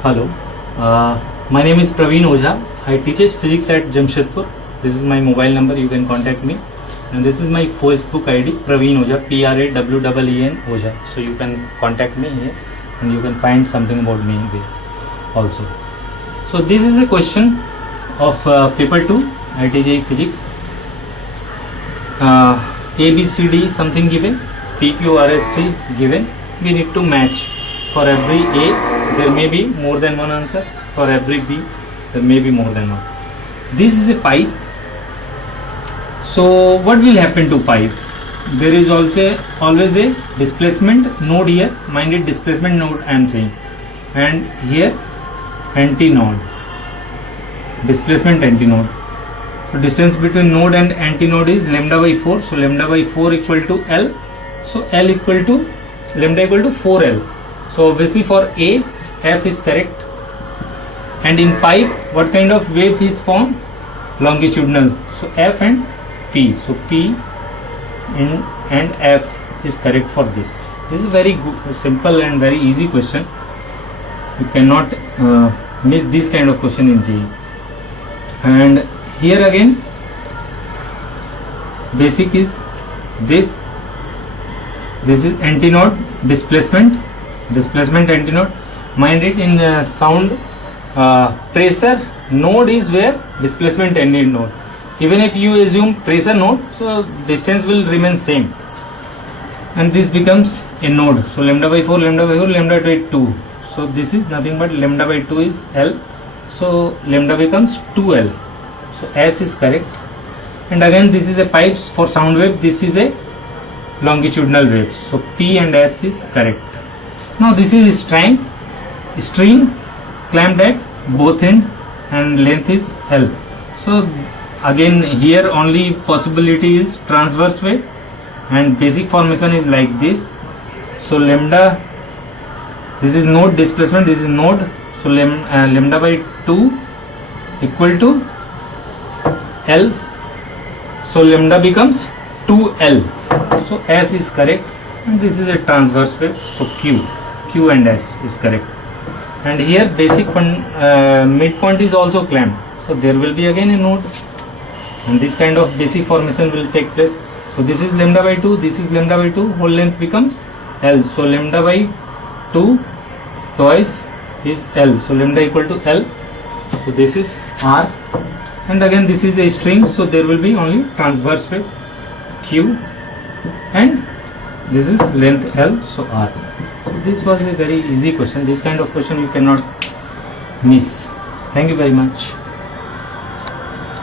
Hello, my name is Praveen Ojha. I teach physics at Jamshedpur. This is my mobile number. You can contact me. And this is my Facebook ID, Praveen Ojha, Praveen Ojha. So you can contact me here and you can find something about me there also. So this is a question of paper 2, ITJ physics. A, B, C, D something given, P, Q, R, S, T given. We need to match. For every A, there may be more than one answer. For every B, there may be more than one. This is a pipe. So what will happen to pipe? There is also always a displacement node here. Mind it, displacement node I am saying. And here antinode. Displacement antinode. So distance between node and antinode is lambda by 4. So lambda by 4 equal to L. So L equal to lambda equal to 4L. So obviously for A, F is correct. And in pipe, what kind of wave is formed? Longitudinal. So F and P. So P and F is correct for this. This is very good, simple and very easy question. You cannot miss this kind of question in JEE. And here again, basic is this. This is antinode, displacement antinode. Mind it, in sound pressure node is where displacement antinode. Even if you assume pressure node, so distance will remain same, and this becomes a node. So lambda by 4, lambda by 2. So this is nothing but lambda by 2 is L. So lambda becomes 2L. So S is correct. And again, this is a pipes for sound wave. This is a longitudinal wave. So P and S is correct. Now this is string clamped at both end and length is L. So again here only possibility is transverse wave, and basic formation is like this. So lambda, this is node displacement, this is node. So lambda by 2 equal to L. So lambda becomes 2L. So S is correct, and this is a transverse wave. So Q and S is correct. And here basic midpoint is also clamped. So there will be again a node, and this kind of basic formation will take place. So this is lambda by 2, this is lambda by 2, whole length becomes L. So lambda by 2 twice is L. So lambda equal to L. So this is R, and again this is a string. So there will be only transverse wave Q, and this is length L. So R. So this was a very easy question. This kind of question you cannot miss. Thank you very much.